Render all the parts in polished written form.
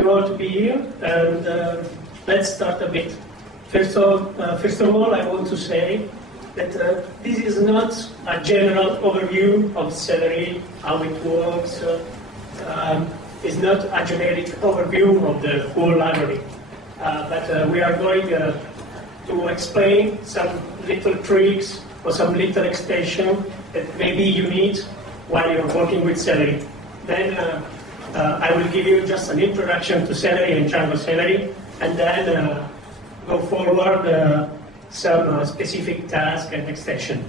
you all to be here, and let's start a bit. First of all, I want to say that this is not a general overview of Celery, how it works. It's not a generic overview of the whole library, but we are going to explain some little tricks or some little extension that maybe you need while you're working with Celery. Then I will give you just an introduction to Celery and Django-Celery, and then go forward some specific task and extension.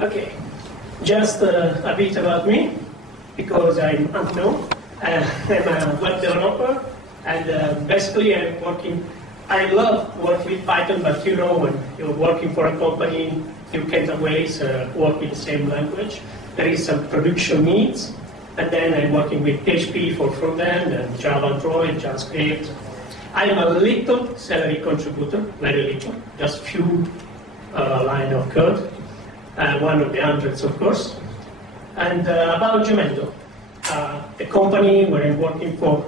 Okay, just a bit about me, because I'm unknown. I'm a web developer, and basically I love working with Python, but you know, when you're working for a company, you can't always work with the same language. There is some production needs, and then I'm working with PHP for front-end, and Java, Android, JavaScript. I'm a little Celery contributor, very little, just few line of code, one of the hundreds, of course. And about Jamendo, the company where I'm working for.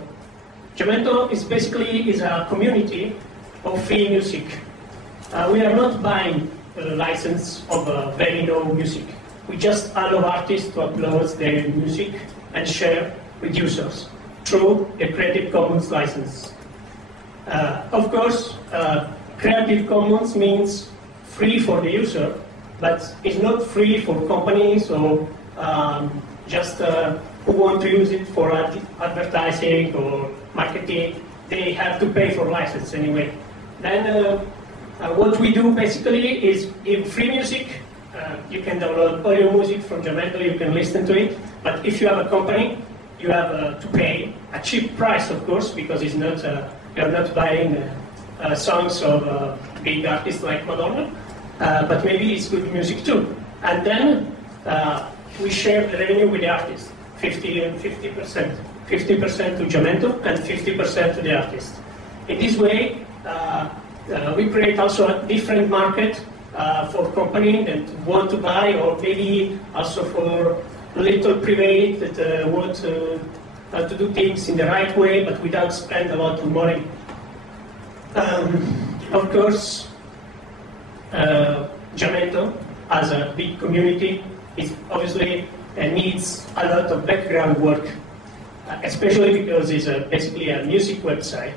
Jamendo is basically a community of free music. We are not buying a license of very low music. We just allow artists to upload their music and share with users through a Creative Commons license. Of course, Creative Commons means free for the user, but it's not free for companies or just who want to use it for advertising or marketing. They have to pay for license anyway. Then what we do basically is in free music, you can download audio music from Jamendo, you can listen to it, but if you have a company, you have to pay a cheap price, of course, because it's not, you're not buying songs of big artists like Mauro, but maybe it's good music too. And then we share the revenue with the artist, 50 and 50%. 50% to Jamendo and 50% to the artist. In this way, we create also a different market for companies that want to buy, or maybe also for little private that want to do things in the right way, but without spend a lot of money. Of course, Jamendo, as a big community, is obviously needs a lot of background work, especially because it's basically a music website.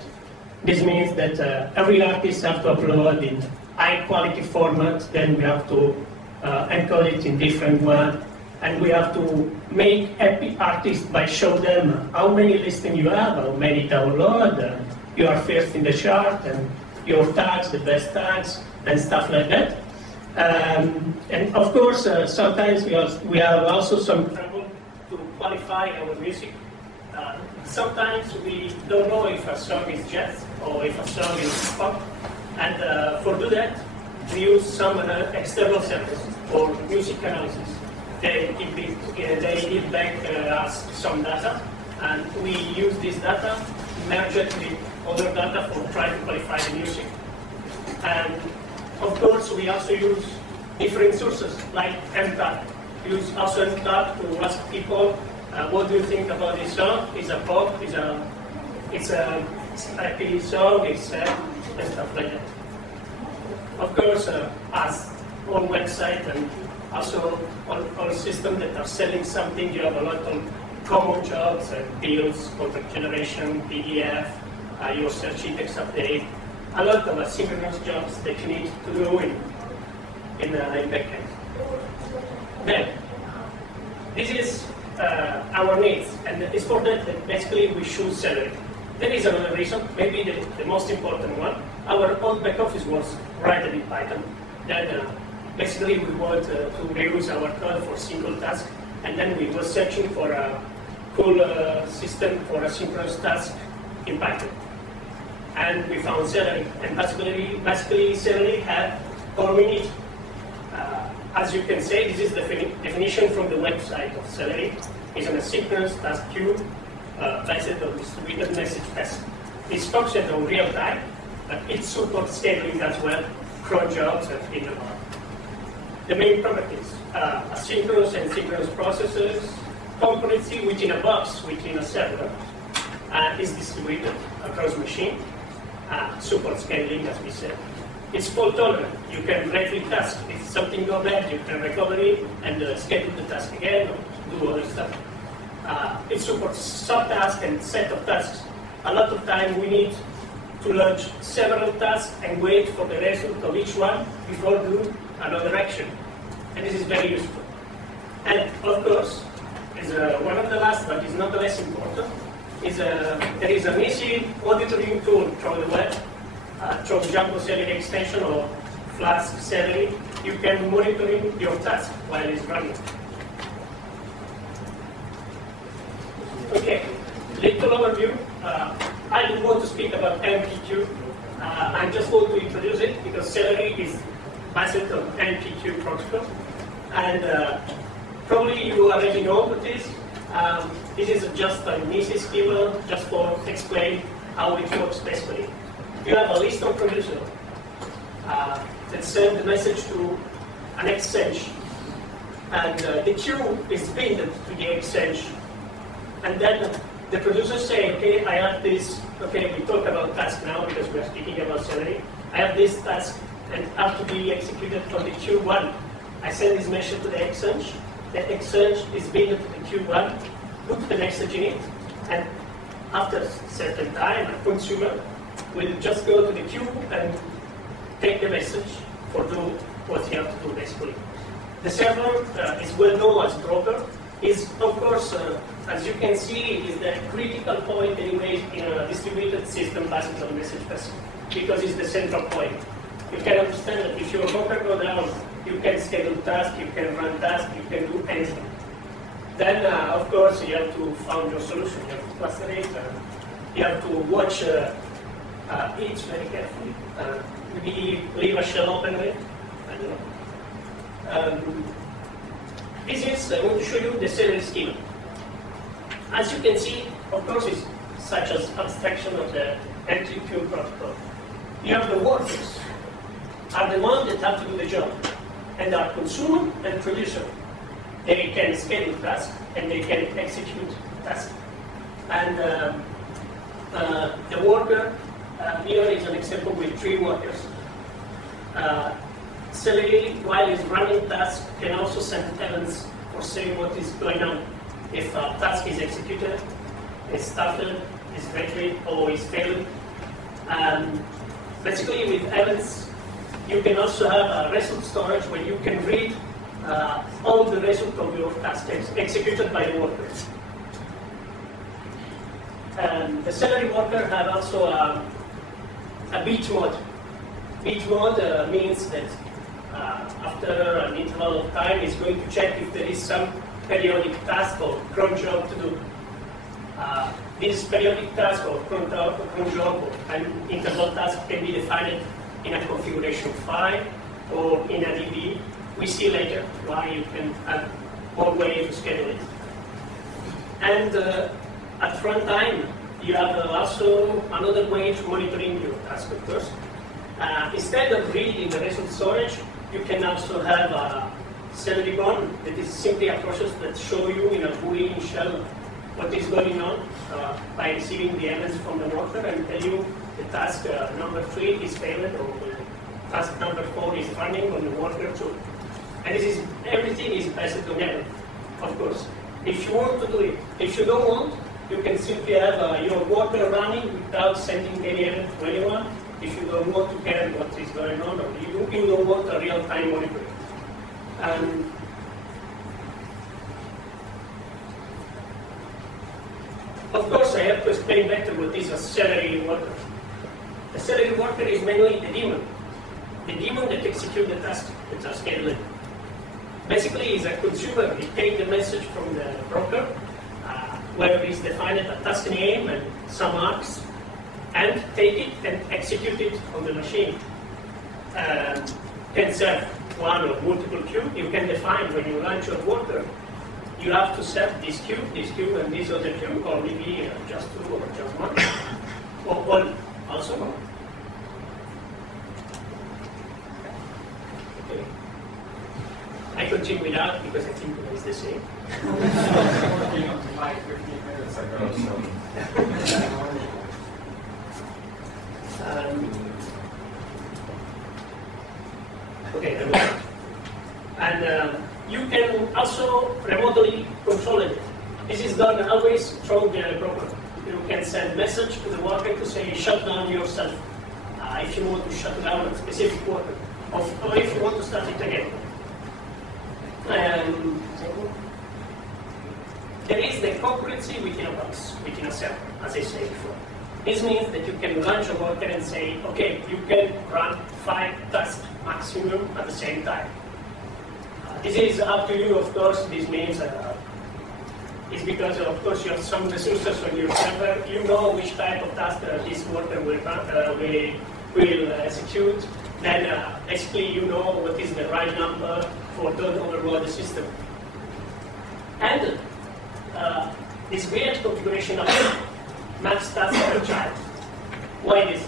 This means that every artist has to upload in high-quality format, then we have to encode it in different one, and we have to make happy artists by showing them how many listings you have, how many download, you are first in the chart, and your tags, the best tags, and stuff like that. And of course, sometimes we have also some trouble to qualify our music. Sometimes we don't know if a song is jazz or if a song is pop, and for do that, we use some external service for music analysis. They give back us some data, and we use this data, merge it with other data for trying to qualify the music. And of course, we also use different sources like MTAG. We use also MTAG to ask people, what do you think about this song? Is a pop? It's a happy song? It's sad? And stuff like that. Of course, as all websites and also all systems that are selling something, you have a lot of common jobs, bills, contract generation, PDF, your search index update, a lot of asynchronous jobs that you need to do in backend. Then, this is our needs, and it's for that basically we choose Celery. There is another reason, maybe the most important one. Our old back office was written in Python. Then basically we want to reuse our code for single task, and then we were searching for a cool system for a synchronous task in Python. And we found Celery, and basically Celery had all we need. As you can say, this is the definition from the website of Celery. It's an asynchronous task queue based on distributed message task. It's functions on real time, but it supports scheduling as well, cron jobs, and things like that. The main properties, asynchronous and synchronous processes, componency within a box, within a server, is distributed across machine, support scaling, as we said. It's fault tolerant. You can retry task. If something goes bad, you can recover it and schedule the task again or do other stuff. It supports subtasks and set of tasks. A lot of time we need to launch several tasks and wait for the result of each one before doing another action. And this is very useful. And of course, is one of the last, but is not the less important, is there is an easy monitoring tool from the web, through Django-Celery extension or Flask-Celery. You can monitor your task while it's running. Okay, little overview. I don't want to speak about MPQ. I just want to introduce it because Celery is based on MPQ protocol. And probably you already know what this is. This is just an easy schema just for explain how it works basically. You have a list of producers that send the message to an exchange. And the queue is pinned to the exchange. And then the producers say, okay, I have this, okay, we talk about task now because we're speaking about Celery. I have this task and have to be executed on the Q1. I send this message to the exchange. The exchange is pinned to the Q1, put the message in it, and after a certain time, a consumer will just go to the queue and take the message for do what you have to do basically. The server is well known as broker. Is of course, as you can see, is the critical point anyway in a distributed system based on message passing because it's the central point. You can understand that if your broker goes down, you can schedule tasks, you can run tasks, you can do anything. Then, of course, you have to find your solution. You have to cluster it. You have to watch each very carefully. Maybe leave a shell open with. I don't know. This is, I want to show you the Celery schema. As you can see, of course, it's such as abstraction of the MPQ protocol. You have the workers, are the ones that have to do the job, and are consumer and producer. They can schedule tasks and they can execute tasks. And the worker here is an example with 3 workers. Celery, while it's running tasks, can also send events for saying what is going on. If a task is executed, is started, is retried, or is failed. Basically, with events, you can also have a result storage where you can read all the result of your task executed by the workers. The Celery worker have also a beat mode. Beat mode means that after an interval of time, it's going to check if there is some periodic task or cron job to do. This periodic task or cron job or an interval task can be defined in a configuration file or in a DB. We see later why you can add more ways to schedule it. And at runtime, you have also another way to monitoring your task, of course. Instead of reading the result storage, you can also have a Celery bond that is simply a process that shows you in a Boolean shell what is going on by receiving the events from the worker and tell you the task number 3 is failed or the task number 4 is running on the worker 2. And this is, everything is based on event, of course. If you want to do it, if you don't want, you can simply have your worker running without sending any event to anyone. If you don't want to care what is going on, or you don't want a real-time monitoring. Of course, I have to explain better what is a Celery worker. A Celery worker is mainly the daemon that executes the tasks that are scheduled. Basically, it's a consumer. It takes the message from the broker, where it's defined a task name and some args, and take it and execute it on the machine. Can serve one or multiple queue. You can define when you launch your worker, you have to set this queue, and this other queue, or maybe just 2 or just 1, or 1 also. Okay. I continue without because I think it's the same. Like 15 minutes ago, so. Okay, and you can also remotely control it. This is done always through the program. You can send message to the worker to say shut down yourself if you want to shut down a specific worker, or if you want to start it again. There is the concurrency within a box, within a server, as I said before. This means that you can launch a worker and say, okay, you can run 5 tasks maximum at the same time. This is up to you, of course. This means it's because, of course, you have some resources on your server. You know which type of task this worker will execute. Then basically you know what is the right number for don't overload the system. And this weird configuration of max tasks per child. Why this?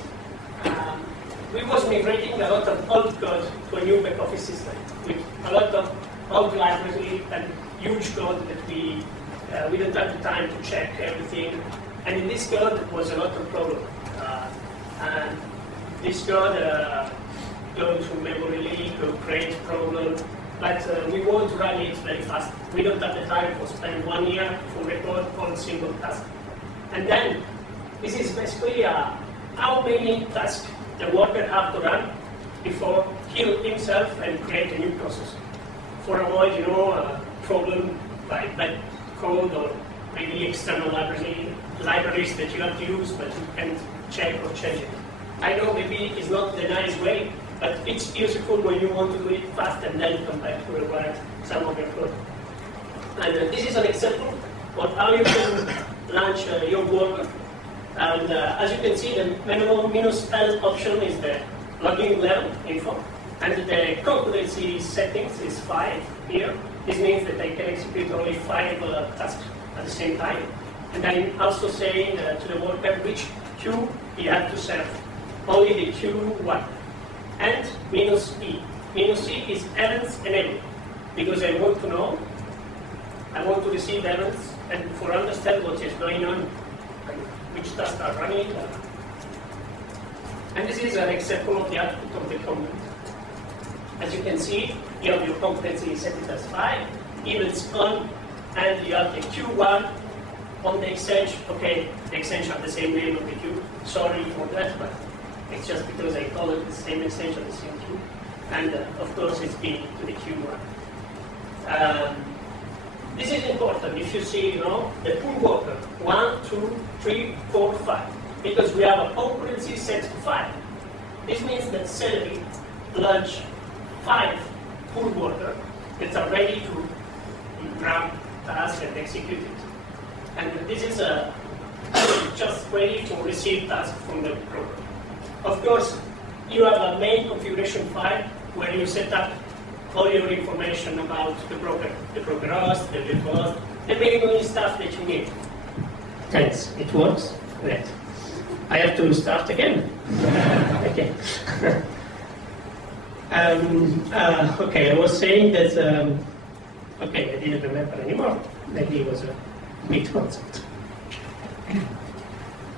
We was migrating a lot of old code to a new back office system with a lot of old library and huge code that we didn't have the time to check everything. And in this code was a lot of problem. And this code go to memory leak or create problem. But we want to run it very fast. We don't have the time to spend 1 year to record on a single task. And then, this is basically how many tasks the worker have to run before kill himself and create a new process. For avoid, a problem by bad code or maybe external libraries that you have to use, but you can't check or change it. I know maybe it's not the nice way, but it's useful when you want to do it fast and then come back to rewrite some of your code. And this is an example of how you can launch your worker. And as you can see, the -L option is the login level info. And the concurrency settings is 5 here. This means that I can execute only 5 tasks at the same time. And I'm also saying to the worker which queue you have to serve. Only the Q1. And -E. -E is events enabled. Because I want to know, I want to receive events and for understand what is going on, and which tasks are running. And this is an example of the output of the comment. As you can see, you have your competency set it as 5, events on, and you have the Q1 on the exchange. Okay, the exchange have the same name of the queue. Sorry for that, but it's just because I call it the same exchange on the same queue. And of course, it's been to the Q1. This is important. If you see, the pool worker, 1, 2, 3, 4, 5, because we have a concurrency set to 5. This means that Celery launch 5 pool workers that are ready to grab tasks and execute it. And this is just ready to receive tasks from the program. Of course, you have a main configuration file where you set up all your information about the broker host, the build host, the minimum stuff that you need. Thanks, it works? Great. I have to start again. Okay. Okay, I was saying that, okay, I didn't remember anymore. Maybe it was a big concept.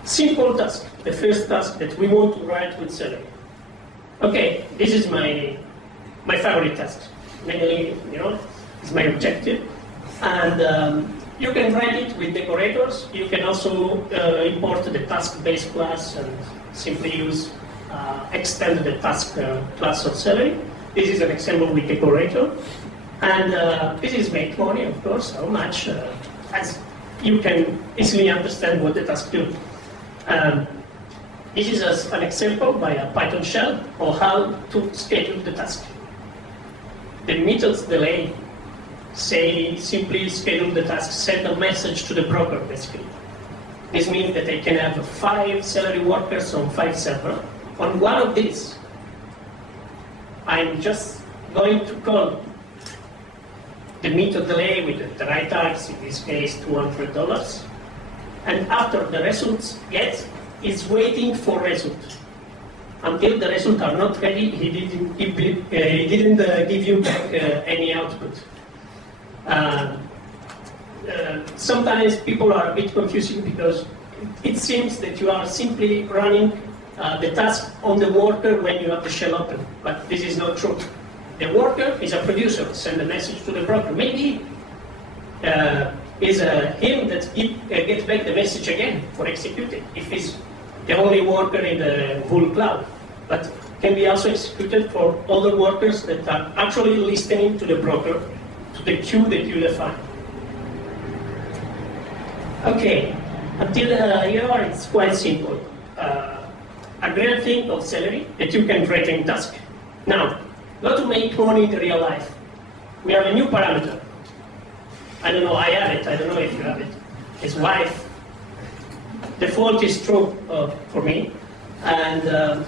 Simple task, the first task that we want to write with Celery. Okay, this is my favorite task. Mainly, it's my objective. And you can write it with decorators. You can also import the task-based class and simply use extend the task class of Celery. This is an example with decorator. And this is make money, of course, how much, as you can easily understand what the task do. This is an example by a Python shell of how to schedule the task. The methods delay say simply schedule the task, send a message to the broker, basically. This means that I can have 5 Celery workers on 5 servers. On one of these, I'm just going to call the method delay with the right tax, in this case $200. And after the results get, it's waiting for result. until the results are not ready, he didn't give you back any output. Sometimes people are a bit confusing because it seems that you are simply running the task on the worker when you have the shell open, but this is not true. The worker is a producer, send a message to the broker. Maybe it's him that gets back the message again for executing, if he's the only worker in the whole cloud. But can be also executed for other workers that are actually listening to the broker, to the queue that you define. Okay, until here it's quite simple. A great thing of Celery that you can Retrying task. Now, not to make money in real life. We have a new parameter. I don't know, I have it, I don't know if you have it. It's wife. Default is true for me. And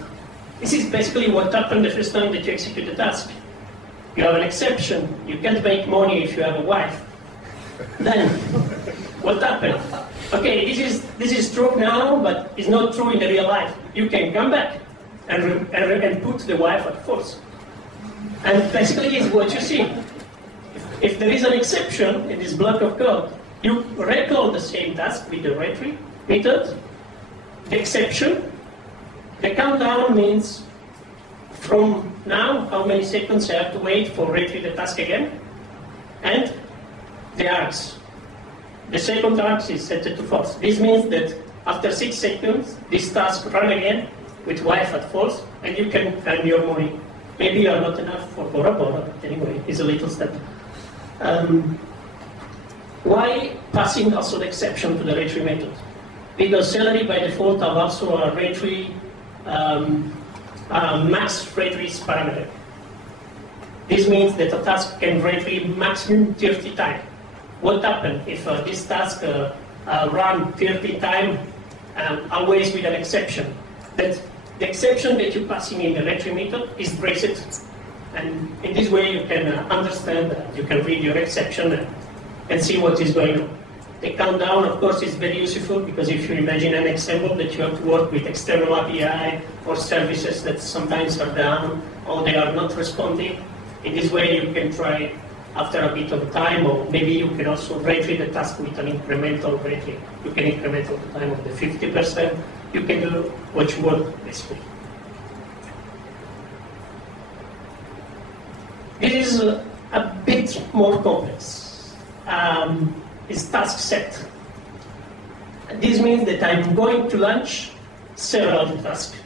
this is basically what happened the first time that you execute a task. You have an exception. You can't make money if you have a wife. Then, what happened? Okay, this is true now, but it's not true in the real life. You can come back and put the wife at false. And basically it's what you see. If there is an exception in this block of code, you recall the same task with the Retry method. The exception, the countdown means from now, how many seconds I have to wait for Retry the task again, and the args. The second args is set to false. This means that after 6 seconds, this task run again with wife at false, and you can earn your money. Maybe you are not enough for Bora Bora, but anyway, it's a little step. Why passing also the exception to the Retry method? Because Celery by default have also a Retry max Retry parameter. This means that a task can Retry maximum 30 times. What happens if this task run 30 times, always with an exception? That the exception that you're passing in the Retry method is braced, and in this way you can understand, you can read your exception and see what is going on. The countdown, of course, is very useful because if you imagine an example that you have to work with external API or services that sometimes are down or they are not responding, in this way you can try after a bit of time, or maybe you can also Retry the task with an incremental Retry. You can increment the time of the 50%. You can do what you want, basically. This is a bit more complex. It's task set. This means that I'm going to launch several tasks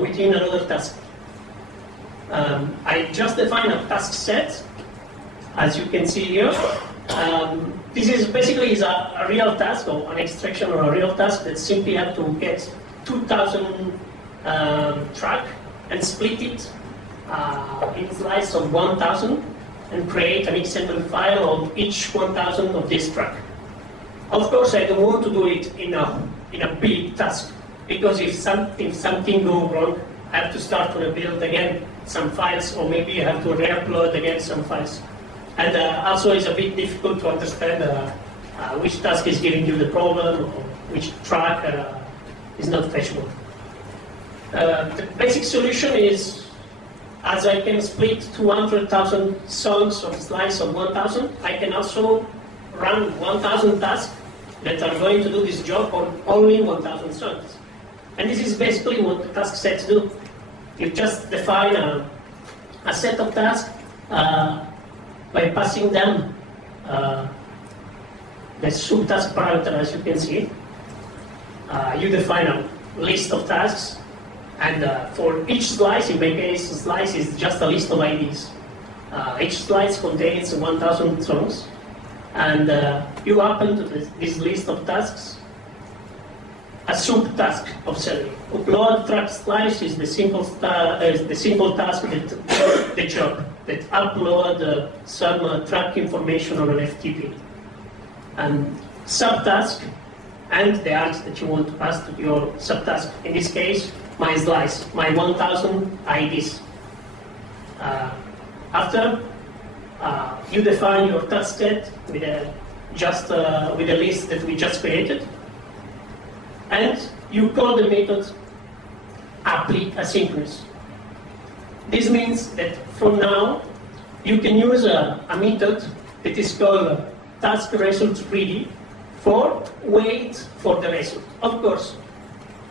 within another task. I just define a task set, as you can see here. This is basically a real task, or an extraction or a real task that simply have to get 2,000 track and split it in slices of 1,000 and create an XML file of each 1,000 of this track. Of course, I don't want to do it in a big task, because if something goes wrong, I have to start to rebuild again some files, or maybe I have to re-upload again some files. And also it's a bit difficult to understand which task is giving you the problem, or which track is not fetchable. The basic solution is, as I can split 200,000 songs of slice of 1,000, I can also run 1,000 tasks that are going to do this job on only 1,000 songs. And this is basically what the task sets do. You just define a set of tasks by passing them the subtask parameter, as you can see. You define a list of tasks, and for each slice, in my case, slice is just a list of IDs. Each slice contains 1,000 songs, and you append to this list of tasks a subtask of Celery. Upload track slice is the simple task that does the job, that upload some track information on an FTP. And subtask and the args that you want to pass to your subtask. In this case, my slice, my 1,000 IDs. After you define your task set with a list that we just created, and you call the method apply asynchronous. This means that from now, you can use a method that is called task results ready for wait for the result. Of course,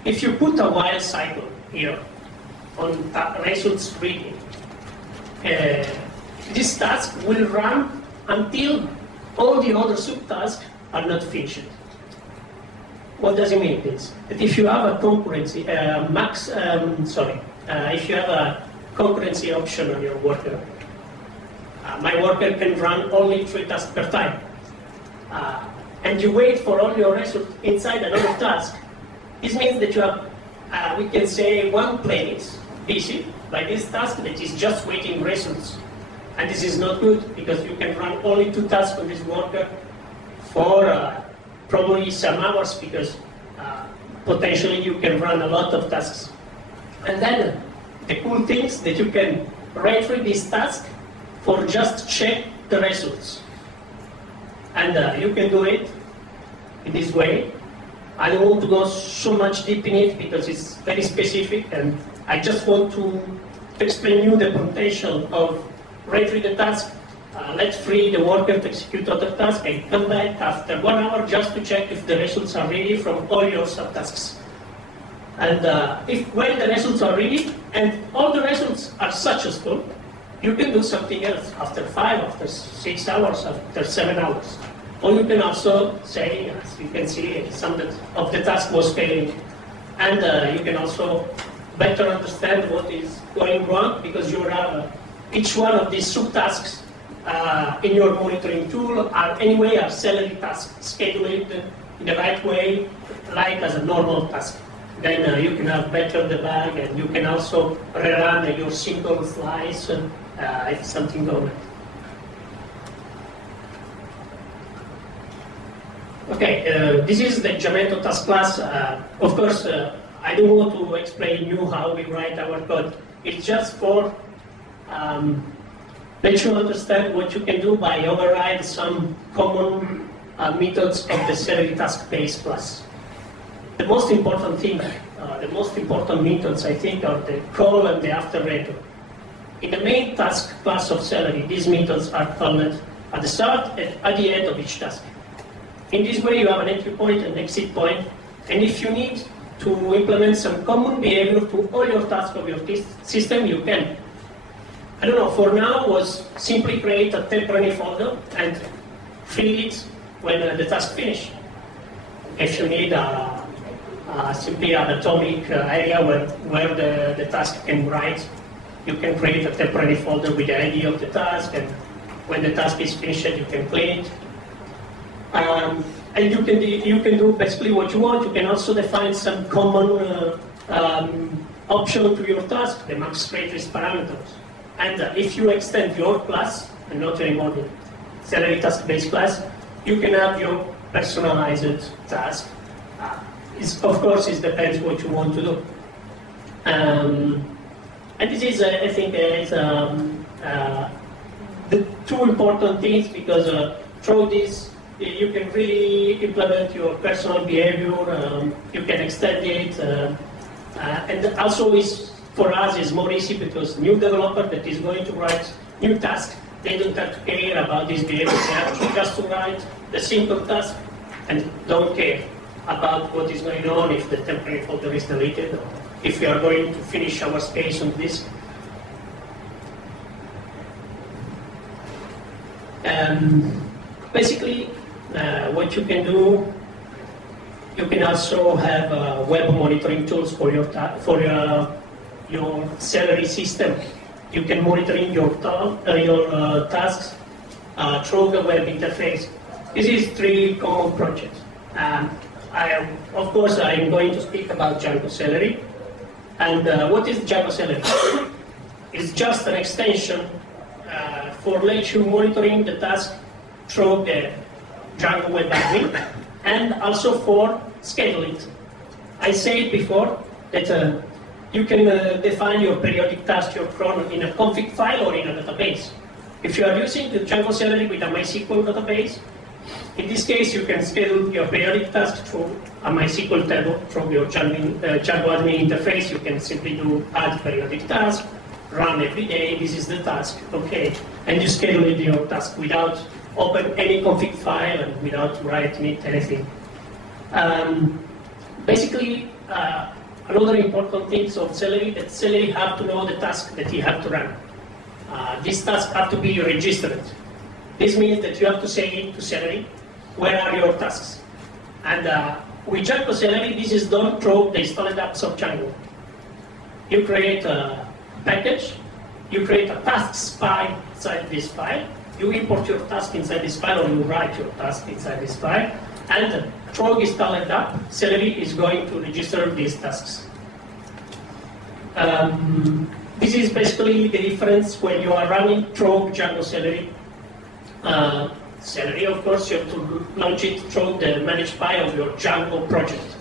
if you put a while cycle here on results ready, this task will run until all the other subtasks are not finished. What does it mean? This that if you have a concurrency if you have a concurrency option on your worker, my worker can run only 3 tasks per time, and you wait for all your results inside another task. This means that you have, we can say, one place busy by this task that is just waiting results. And this is not good because you can run only 2 tasks on this worker for probably some hours, because potentially you can run a lot of tasks. And then the cool thing is that you can retry this task for just check the results. And you can do it in this way. I don't want to go so much deep in it because it's very specific, and I just want to explain you the potential of retry the task, let free the worker to execute other tasks, and come back after 1 hour just to check if the results are ready from all your subtasks. And when the results are ready and all the results are successful, you can do something else after 5, after 6 hours, after 7 hours. Or you can also say, as you can see, some of the task was failing. And you can also better understand what is going wrong, because you have each one of these subtasks in your monitoring tool are celery tasks, scheduled in the right way, like as a normal task. Then you can have better debug, and you can also rerun your single slice if something goes wrong. Okay, this is the Jamendo Task class. Of course, I don't want to explain you how we write our code. It's just for let you understand what you can do by override some common methods of the Celery task-based class. The most important thing, the most important methods, I think, are the call and the after return. In the main task class of Celery, these methods are called at the start and at the end of each task. In this way, you have an entry point and exit point, and if you need to implement some common behavior to all your tasks of your system, you can. I don't know, for now was simply create a temporary folder and fill it when the task finishes. If you need simply an atomic area where the task can write, you can create a temporary folder with the ID of the task, and when the task is finished, you can clean it. And you can do basically what you want. You can also define some common option to your task, the max trace parameters. And if you extend your class, and not anymore the Celery task-based class, you can have your personalized task. Of course, it depends what you want to do. And this is, I think, the 2 important things, because through this, you can really implement your personal behavior, you can extend it, and also for us it's more easy because new developer that is going to write new task, they don't have to care about this behavior, they have just to write the simple task and don't care about what is going on, if the temporary folder is deleted, or if we are going to finish our space on disk. Basically, what you can do, you can also have web monitoring tools for your Celery system. You can monitor your tasks through the web interface. This is 3 common projects. Of course, I am going to speak about Django-Celery. And what is Django-Celery? It's just an extension for let you monitoring the task through the Django web admin, and also for scheduling. I said before that you can define your periodic task, your cron, in a config file or in a database. If you are using the Django-Celery with a MySQL database, In this case, you can schedule your periodic task through a MySQL table from your Django admin interface. You can simply do add periodic task, run every day, this is the task, okay. And you schedule your task without open any config file and without writing anything. Basically, another important thing of Celery, that Celery have to know the task that you have to run. These tasks have to be registered. This means that you have to say to Celery, where are your tasks? And with Django-Celery, this is done through the installed apps of Django. You create a package, you create a task file inside this file, you import your task inside this file, or you write your task inside this file, and through installed app, Celery is going to register these tasks. This is basically the difference when you are running through Django-Celery. Celery, of course, you have to launch it through the managed file of your Django project.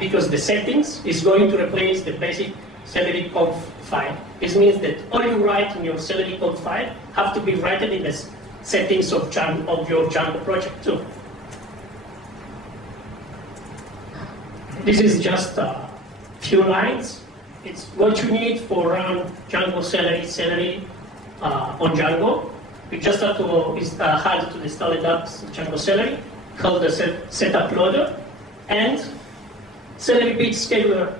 Because the settings is going to replace the basic Celery code file. This means that all you write in your Celery code file have to be written in the settings of your Django project too. This is just a few lines. It's what you need for run Django-Celery on Django. You just have to add to the installed apps Django-Celery, call the setup loader, and Celery bit scheduler.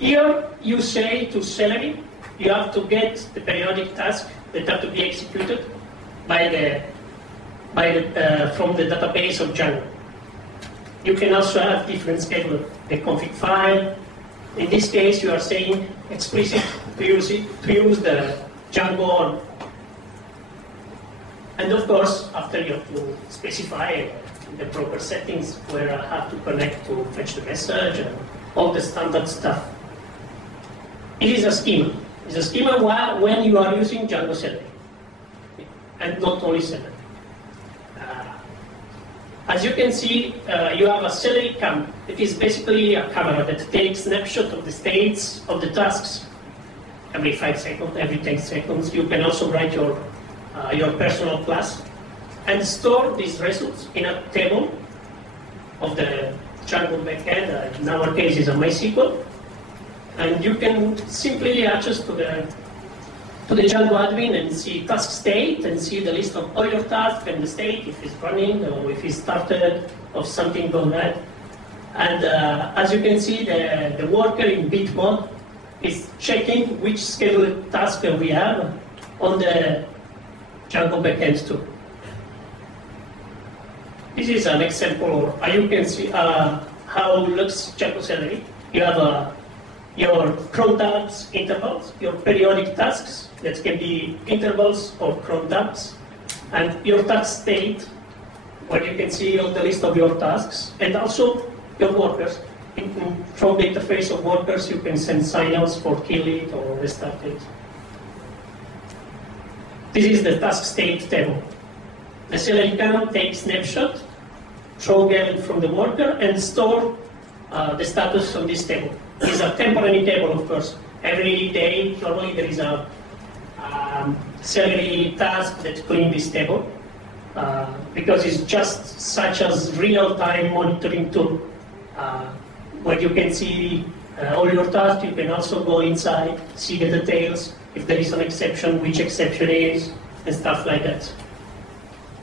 Here you say to Celery, you have to get the periodic task that have to be executed from the database of Django. You can also have different scheduler, the config file. In this case, you are saying explicit to use the Django on. And of course, after you have to specify the proper settings where I have to connect to fetch the message and all the standard stuff. It is a schema. It's a schema when you are using Django-Celery, and not only Celery. As you can see, you have a Celery cam. It is basically a camera that takes snapshot of the states of the tasks every 5 seconds, every 10 seconds. You can also write your personal class and store these results in a table of the Django backend. In our case, is a MySQL, and you can simply access to the Django admin and see task state and see the list of all your tasks and the state, if it's running or if it's started or something gone bad. And as you can see, the worker in bit mode is checking which scheduled task we have on the Django backend too. This is an example, you can see how looks Django-Celery. You have your cron tabs intervals, your periodic tasks that can be intervals or cron tabs, and your task state, where you can see all the list of your tasks, and also your workers. From the interface of workers, you can send signals for kill it or restart it. This is the task state table. The Celery can take snapshot, throw get from the worker, and store the status on this table. It's a temporary table, of course. Every day, normally there is a Celery task that cleans this table, because it's just such as real-time monitoring tool, where you can see all your tasks. You can also go inside, see the details, if there is an exception, which exception is, and stuff like that.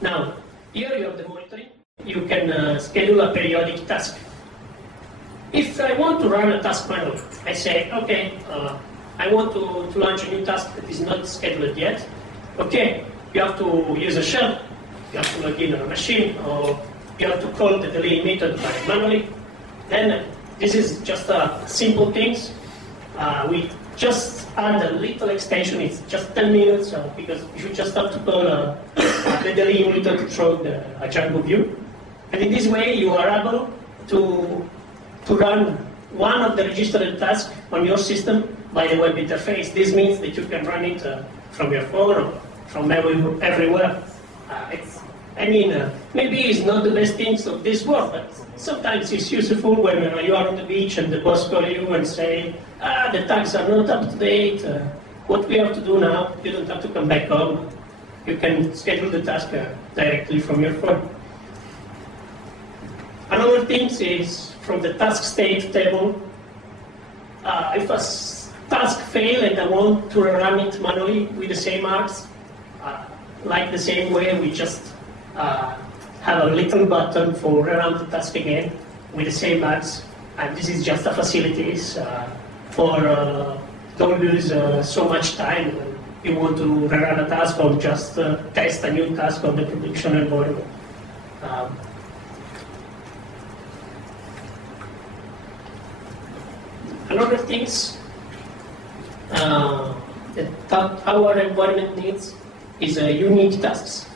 Now, here you have the monitoring. You can schedule a periodic task. If I want to run a task manually, I say, okay, I want to launch a new task that is not scheduled yet. Okay, you have to use a shell, you have to log in on a machine, or you have to call the delay method manually. Then this is just simple things. We just add a little extension. It's just 10 minutes because you just have to call the delay method through the Django view. And in this way, you are able to run one of the registered tasks on your system by the web interface. This means that you can run it from your phone or from everywhere. Maybe it's not the best things of this world, but sometimes it's useful when you are on the beach and the boss calls you and say, the tags are not up to date. What we have to do now? You don't have to come back home. You can schedule the task directly from your phone. Another thing is from the task state table. If a task fails and I want to run it manually with the same args, like the same way we just have a little button for run the task again with the same args, and this is just a facility for don't lose so much time when you want to run a task or just test a new task on the production environment. Another things that our environment needs is unique tasks.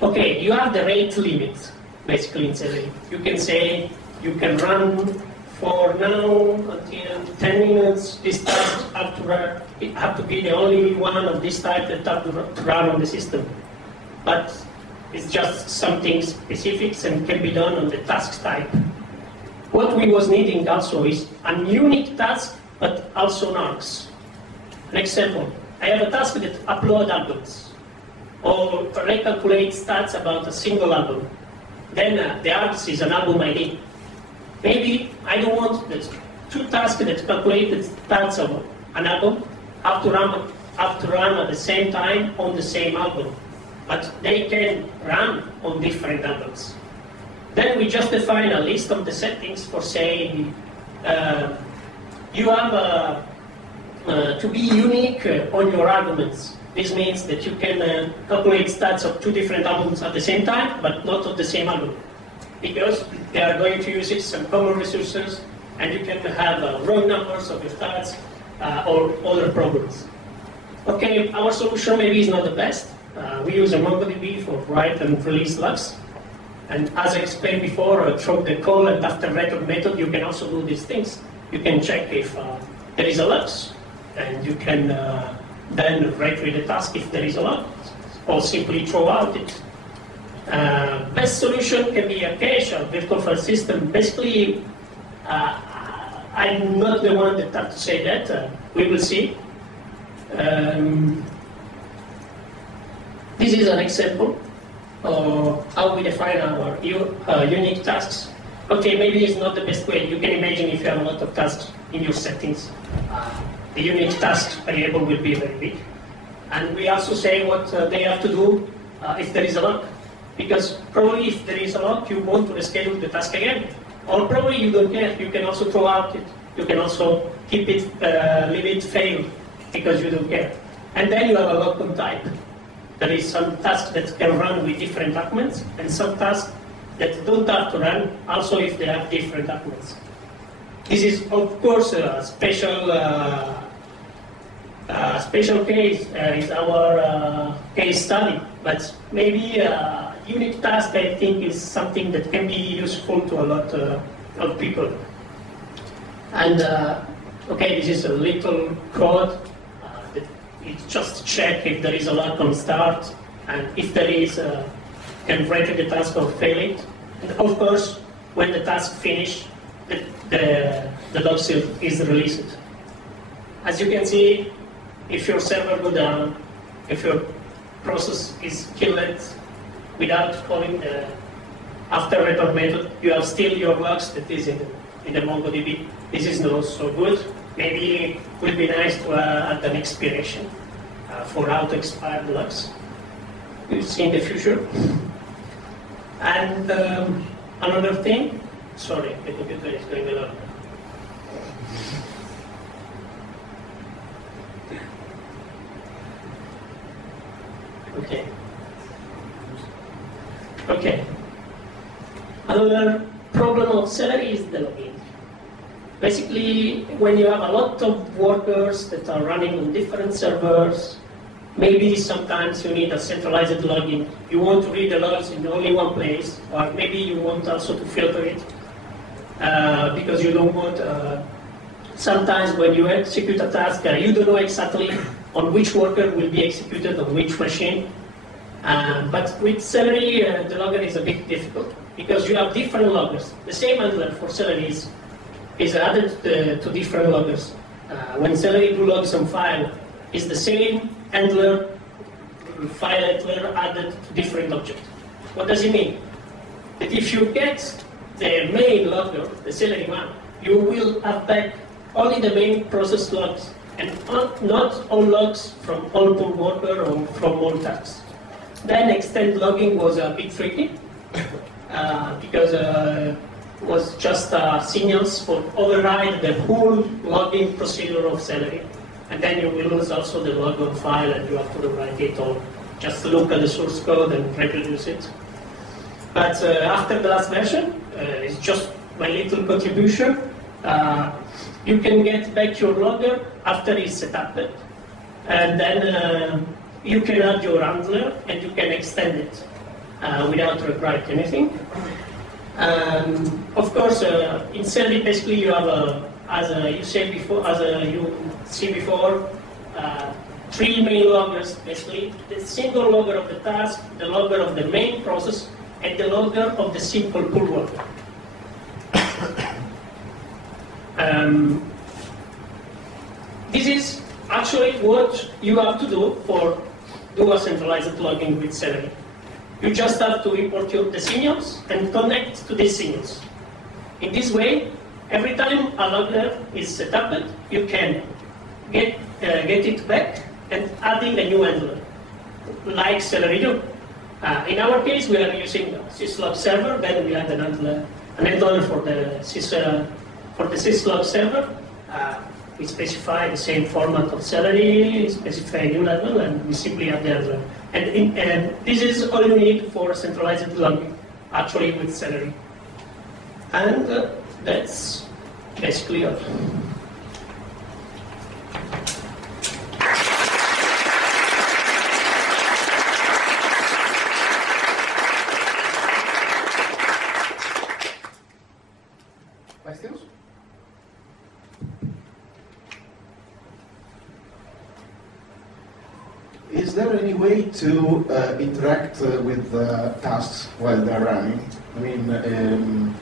Okay, you have the rate limit, basically in Celery. You can say you can run for now until 10 minutes. This task have to be the only one of this type that have to run on the system. But it's just something specific and can be done on the task type. What we was needing also is a unique task, but also args. An example, I have a task that upload albums, or recalculate stats about a single album. Then the args is an album ID. Maybe I don't want the two tasks that calculate the stats of an album have to run at the same time on the same album, but they can run on different albums. Then we just define a list of the settings for saying you have to be unique on your arguments. This means that you can calculate stats of two different albums at the same time, but not of the same album, because they are going to use some common resources, and you can have wrong numbers of your stats or other problems. Okay, our solution maybe is not the best. We use a MongoDB for write and release logs. And as I explained before, through the call and after record method, you can also do these things. You can check if there is a logs, and you can then retrieve the task if there is a log, or simply throw out it. Best solution can be a cache or virtual file system. Basically, I'm not the one that have to say that. We will see. This is an example of how we define our unique tasks. Okay, maybe it's not the best way. You can imagine if you have a lot of tasks in your settings, the unique task variable will be very big. And we also say what they have to do if there is a log. Because probably if there is a log, you want to reschedule the task again. Or probably you don't care. You can also throw out it. You can also keep it, leave it fail, because you don't care. And then you have a log on type. There is some tasks that can run with different arguments, and some tasks that don't have to run, also if they have different arguments. This is, of course, a special case, is our case study, but maybe unique task, I think, is something that can be useful to a lot of people. And, okay, this is a little code. It just check if there is a log on start, and if there is, can retrieve the task or fail it. And of course, when the task finish, the log is released. As you can see, if your server go down, if your process is killed without calling the after return method, you have still your logs that is in the MongoDB. This is not so good. Maybe it would be nice to add an expiration for how to expire the logs. We'll see in the future. And another thing, sorry, the computer is going a lot. Okay. Okay. Another problem of Celery is the login. Basically, when you have a lot of workers that are running on different servers, maybe sometimes you need a centralized login. You want to read the logs in only one place, or maybe you want also to filter it because you don't want. Sometimes when you execute a task, you don't know exactly on which worker will be executed on which machine. But with Celery, the logger is a bit difficult because you have different loggers. The same handler for Celery is added to different loggers. When Celery do log some file, it's the same handler, file handler added to different objects. What does it mean? that if you get the main logger, the celery one, you will have back only the main process logs and not all logs from all pull worker or from all tasks. Then extend logging was a bit tricky because it was just signals for override the whole logging procedure of celery. And then you will lose also the logon file and you have to rewrite it or just look at the source code and reproduce it. But after the last version, it's just my little contribution. You can get back your logger after it's set up. And then you can add your handler and you can extend it without rewrite anything. Of course, in Celery, basically you have, as you see before, three main loggers, basically. The single logger of the task, the logger of the main process, and the logger of the simple pull worker. This is actually what you have to do for do a centralized logging with Celery. You just have to import the signals and connect to these signals. In this way, every time a logger is set up, you can get it back and adding a new handler, like Celery do. In our case, we are using the syslog server. Then we add an handler for the syslog server. We specify the same format of Celery, specify a new level, and we simply add the handler. And this is all you need for centralized logging, actually with Celery. And that's basically all. Questions? Is there any way to interact with tasks while they're running? I mean,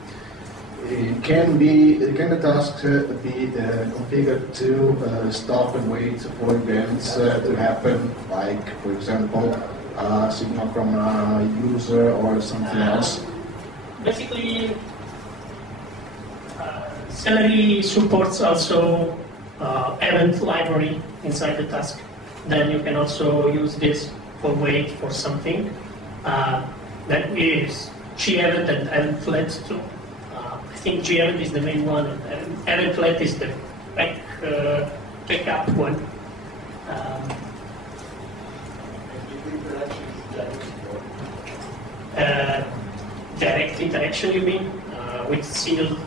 can the task be configured to stop and wait for events to happen, like, for example, a signal from a user or something else? Basically, Celery supports also event library inside the task. Then you can also use this for wait for something. That is G-event and eventlet too. I think G-event is the main one, and eventlet is the backup one. Direct interaction, you mean, with single?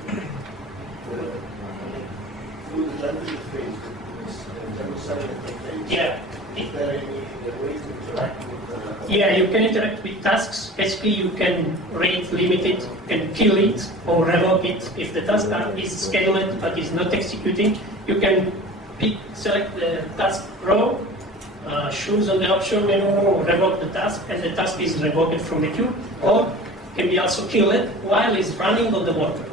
Yeah. Yeah, you can interact with tasks. Basically, you can rate limit it, can kill it, or revoke it. If the task is scheduled but is not executing, you can select the task row, choose on the option menu, or revoke the task, and the task is revoked from the queue, or can be also killed while it's running on the worker.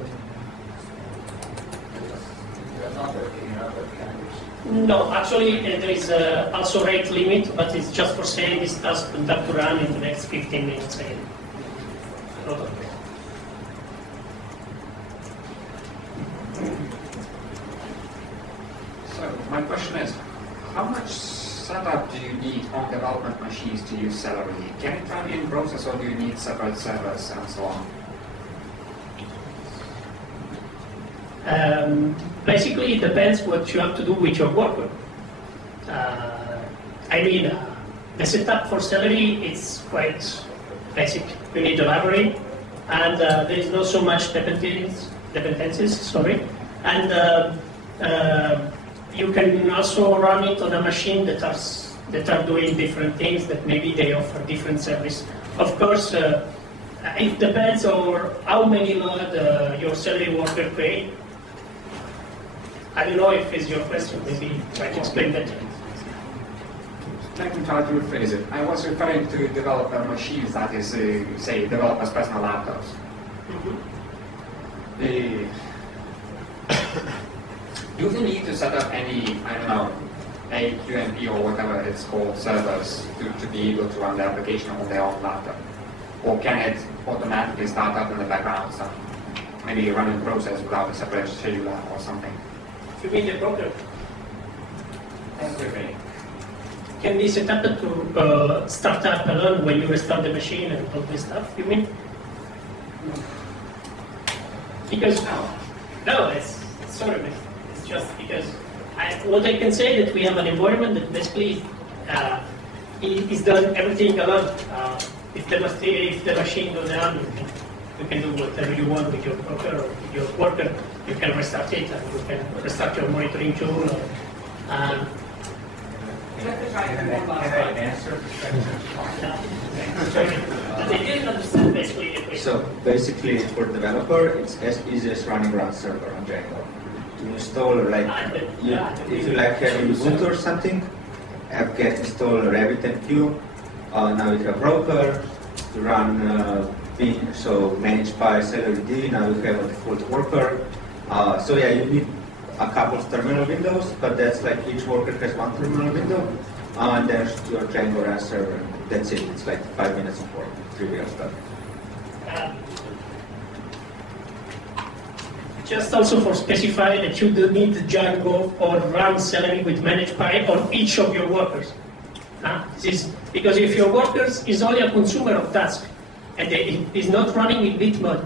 No, actually there is also rate limit, but it's just for saying this task will have to run in the next 15 minutes again. So my question is, how much setup do you need on development machines to use Celery? Can it run in process, or do you need separate servers and so on? Basically, it depends what you have to do with your worker. The setup for Celery is quite basic. You need a library, and there is not so much dependencies. Sorry, and you can also run it on a machine that are doing different things. That maybe they offer different service. Of course, it depends on how many load your Celery worker create. I don't know if it's your question, maybe try to explain that. Let me try to rephrase it. I was referring to developer machines, that is, say, developers' personal laptops. Mm-hmm. Do they need to set up any, I don't know, AQMP or whatever it's called, servers to be able to run the application on their own laptop? or can it automatically start up in the background? So maybe run a process without a separate scheduler or something. You mean the broker? Everything. Can be set up to start up alone when you restart the machine and all this stuff, you mean? Because, no, sorry, it's just because what I can say that we have an environment that basically is done everything alone. If the machine goes down, you can do whatever you want with your broker or with your worker. You can restart it, and you can restart your monitoring tool. Can I answer? They didn't understand basically the question. So basically, for developer, it's as easy as running run server on Django. To install, like, if you like have Ubuntu or something, get install RabbitMQ. Now you have broker. You run bin, so manage by Celery. Now you have a default worker. So yeah, you need a couple of terminal windows, but that's like each worker has one terminal window, and there's your Django run server. That's it. It's like 5 minutes of work, trivial stuff. Just also for specify that you don't need Django or run Celery with managed by on each of your workers. Because if your workers is only a consumer of task and it is not running with bit mode,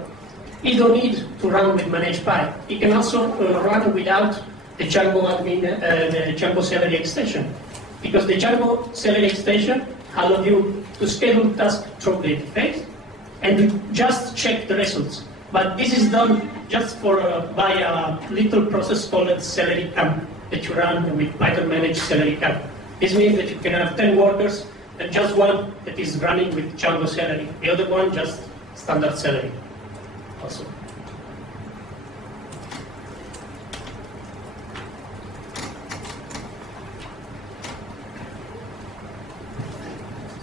he don't need to run with managed by. He can also run without the Django admin, the Django-Celery extension, because the Django-Celery extension allows you to schedule tasks through the interface and you just check the results. But this is done just for by a little process called Celery camp that you run with Python managed Celery camp. This means that you can have 10 workers and just one that is running with Django-Celery, the other one just standard Celery. Also.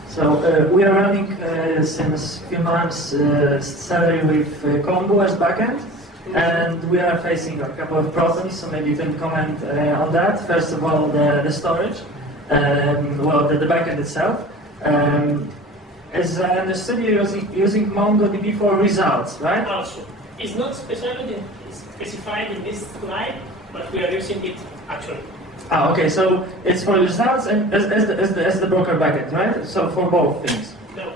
So we are running since a few months Celery with Combo as backend, and we are facing a couple of problems. So maybe you can comment on that. First of all, the storage, well, the backend itself. As I understood, you're using MongoDB for results, right? Also, it's not specified in this slide, but we are using it actually. Ah, okay. So it's for results and as the broker backend, right? So for both things. No,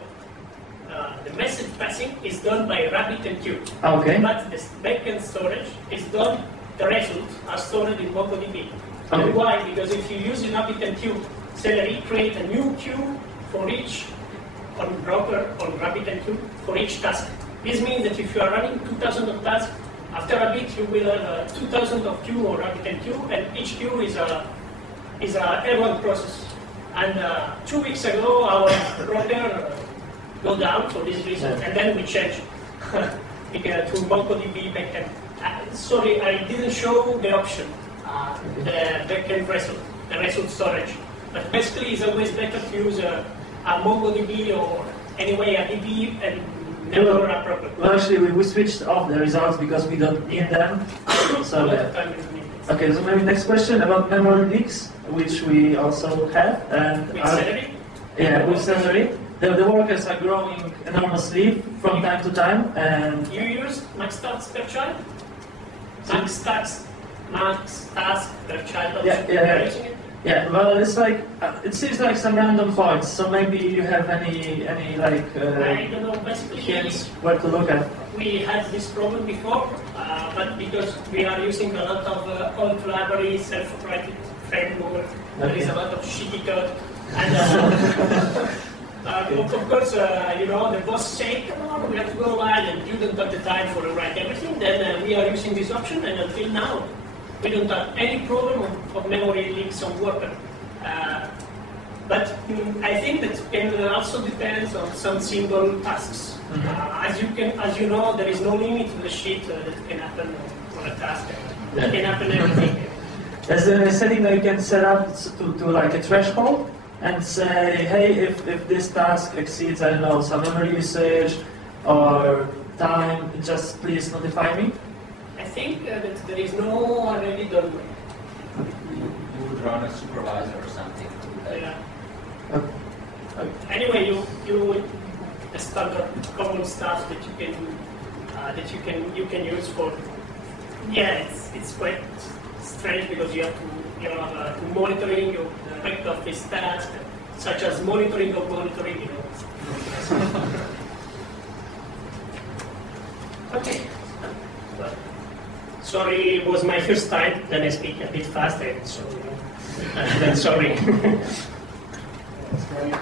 the message passing is done by RabbitMQ. Okay. But the backend storage is done. The results are stored in MongoDB. Okay. And why? Because if you use RabbitMQ, Celery create a new queue for each on broker on RabbitMQ for each task. This means that if you are running 2,000 of tasks, after a bit you will have 2,000 of queue or RabbitMQ, and each queue is a L1 process. And 2 weeks ago our broker go down for this reason, and then we change to MongoDB backend. Sorry, I didn't show the option, the backend result, the result storage. But basically, it's always better to use a MongoDB or anyway a DB and never a proper. Well, actually, we switched off the results because we don't need them. So okay, so maybe next question about memory leaks, which we also have. And with Celery? Yeah, with Celery. The workers are growing enormously from time to time, and you use max tasks per child. Max task per child. Yeah. Yeah, well, it's like it seems like some random points. So maybe you have any like I don't know. Basically, hints where to look at. We had this problem before, but because we are using a lot of old libraries, self-operated framework, there is a lot of shitty code, and of course, the boss say, "Come on, we have to go live," and you don't have the time for to write everything. Then we are using this option, and until now, we don't have any problem of memory leaks on worker. But I think that it also depends on some single tasks. As you know, there is no limit to the shit that can happen on a task. That can happen everything. There's a setting that you can set up to like a threshold and say, hey, if this task exceeds, I don't know, some memory usage or time, just please notify me. I think that there is no already done way. You would run a supervisor or something. Yeah. Okay. Anyway, a standard common stuff that you can use for. Yeah, it's quite strange because you have to monitoring your back office tasks, such as monitoring of monitoring. You know. Okay. Well, sorry, it was my first time. Then I speak a bit faster, so then sorry. That's great.